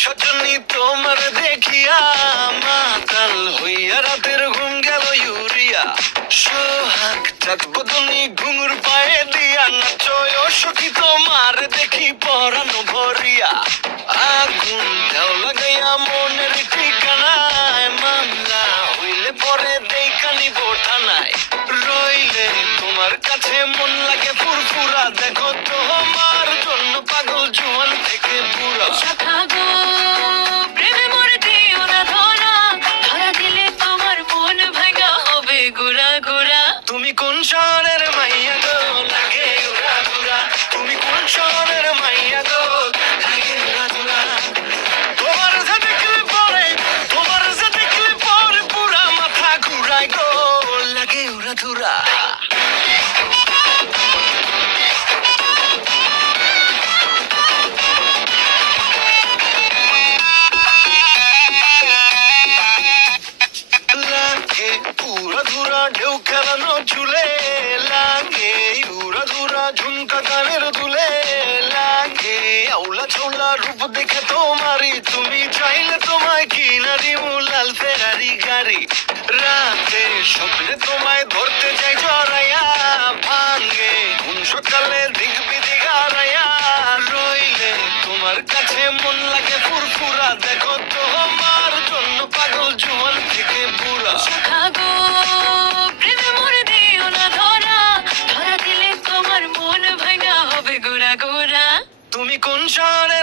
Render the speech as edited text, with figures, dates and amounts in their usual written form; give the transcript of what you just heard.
সজনী তোমার দেখিয়া মাতাল হইয়া রাতের ঘুম গেল ইউরিয়া। সোহাগ চাঁদ বদনী ঘুঙুর পায়ে দিয়া নাচয় সখী তোমার দেখি পরানো ভরিয়া। আগুন দাও লাগাইয়া মনের ঠিকানায়, মামলা হইলে পরে দেখা নিব থানায়। রইলে তোমার কাছে মন লাগে ফুরফুরা, দেখো তোমার জন্য পাগল জুয়ান থেকে বুড়া। শাখা গো প্রেমে মরে দিও না ধরা, ধরা দিলে তোমার মন ভাঙা হবে গুড়া গুড়া। তুমি কোন শহরের মাইয়া গো লাগে উড়া ধুরা, তুমি কোন শহরের মাইয়া গো লাগে উড়া ধুরা। তোমার যে দেখলে পরে, তোমার যে দেখলে পরে পুরা মাথা ঘুরায় গো লাগে উড়া ধুরা। লাগে উড়া ধুরা ঢেউ খেলানো ঝুলে, লাগে উড়া ধুরা ঝুমকা গানের দুলে, লাগে আউলা ঝৌলা রূপ দেখে তোমারই, তুমি চাইলে তোমায় কিনারি লাল ফেরারি গাড়ি। রাতে স্বপ্নে তোমায় ধরতে যাই জড়াইয়া, ভাঙে কোন সকালে দিক বিদিক হারাইয়া। রইলে তোমার কাছে মন লাগে ফুরফুরা, দেখো তোমার জন্য পাগল জুয়ান থেকে বুড়া। শাখা গো প্রেমে মরে দিও না ধরা, ধরা দিলে তোমার মন ভাঙা হবে গুড়া গুড়া। তুমি কোন শহরে